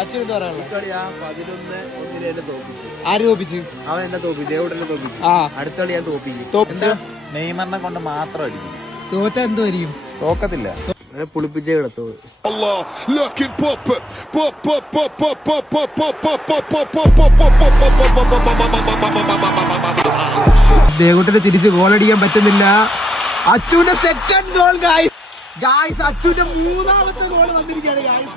അച്ഛൻ എന്താ പറയാനുള്ളത്? 11-1 എന്നെ തോപ്പിച്ചു. ആര് തോപ്പിച്ചു? അവൻ എന്നെ തോപ്പിച്ചു, ദേവുടനെ തോപ്പിച്ചു. അടുത്ത കളി ഞാൻ തോപ്പിച്ചു. നെയ്മറിനെ കൊണ്ട് മാത്രം അടിക്കും. തോറ്റ എന്തോ ആയിരിക്കും? തോക്കത്തില്ല, പുളിപ്പിച്ചേ കിടത്തുള്ളൂ. ദേവുട്ടന് തിരിച്ച് ഗോളടിക്കാൻ പറ്റുന്നില്ല. അച്ചുവിന്റെ സെക്കൻഡ് ഗോൾ ഗായ്സ്. അച്ചുവിന്റെ 3ാമത്തെ ഗോൾ വന്നിരിക്കുകയാണ് ഗായ്സ്.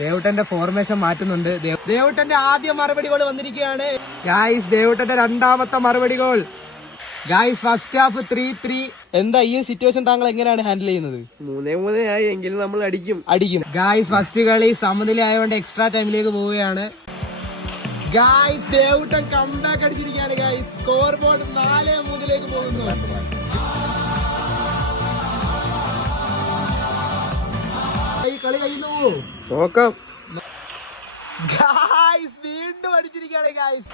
ദേവുട്ടന്റെ ഫോർമേഷൻ മാറ്റുന്നുണ്ട്. ദേവുട്ടന്റെ ആദ്യ മറുപടി ഗോൾ വന്നിരിക്കുകയാണ് ഗായ്സ്. ദേവുട്ടന്റെ 2ാമത്തെ മറുപടി ഗോൾ ഗായ്സ്. First half 3-3. എന്താ ഈ സിറ്റുവേഷൻ താങ്കൾ എങ്ങനെയാണ് ഹാൻഡിൽ ചെയ്യുന്നത്? 3-3 ആയി എങ്കിലും നമ്മൾ അടിക്കും ഗായ്സ്. ഫസ്റ്റ് കളി സമനില ആയതുകൊണ്ട് എക്സ്ട്രാ ടൈമിലേക്ക് പോവുകയാണ് ഗായ്സ്. ദേവുട്ടൻ കംബാക്ക് അടിച്ചിരിക്കുകയാണ് ഗായ്സ്. സ്കോർ ബോർഡ് 4-3 പോകുന്നു. ഈ കളി കഴിയുന്നു. നോക്കാം ഗായ്സ്. വീണ്ടും അടിച്ചിരിക്കുകയാണ് ഗായ്സ്.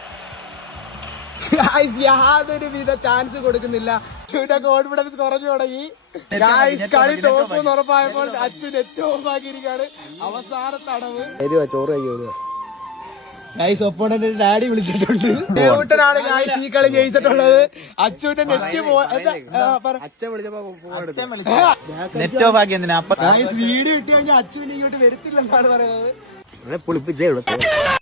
യാതൊരു വിധ ചാൻസ് കൊടുക്കുന്നില്ല. അച്ഛന്റെ കോൺഫിഡൻസ് കുറച്ചു തുടങ്ങി ഗായ്സ്. കളി തോക്കുമെന്ന് ഉറപ്പായപ്പോൾ അച്ഛൻ ഏറ്റവും ആക്കിയിരിക്കുകയാണ്. അവസാനത്തെ അടവ്. ചോറ് കഴിക്കുക ഗായ്സ്. ഒപ്പോണന്റ് ഡാഡി വിളിച്ചിട്ടുണ്ട്. ദേവുട്ടനാണ് ഗായ്സ് ഈ കളി ജയിച്ചിട്ടുള്ളത്. അച്ഛന്റെ നെറ്റ് നെറ്റ് ഓഫ് ആക്കി എന്തിനാ? ഗായ്സ് വീഡിയോ ഇട്ട് കഴിഞ്ഞാൽ അച്ഛൻ ഇങ്ങോട്ട് വരത്തില്ലെന്നാണ് പറയുന്നത്. പുളിപ്പിച്ചേ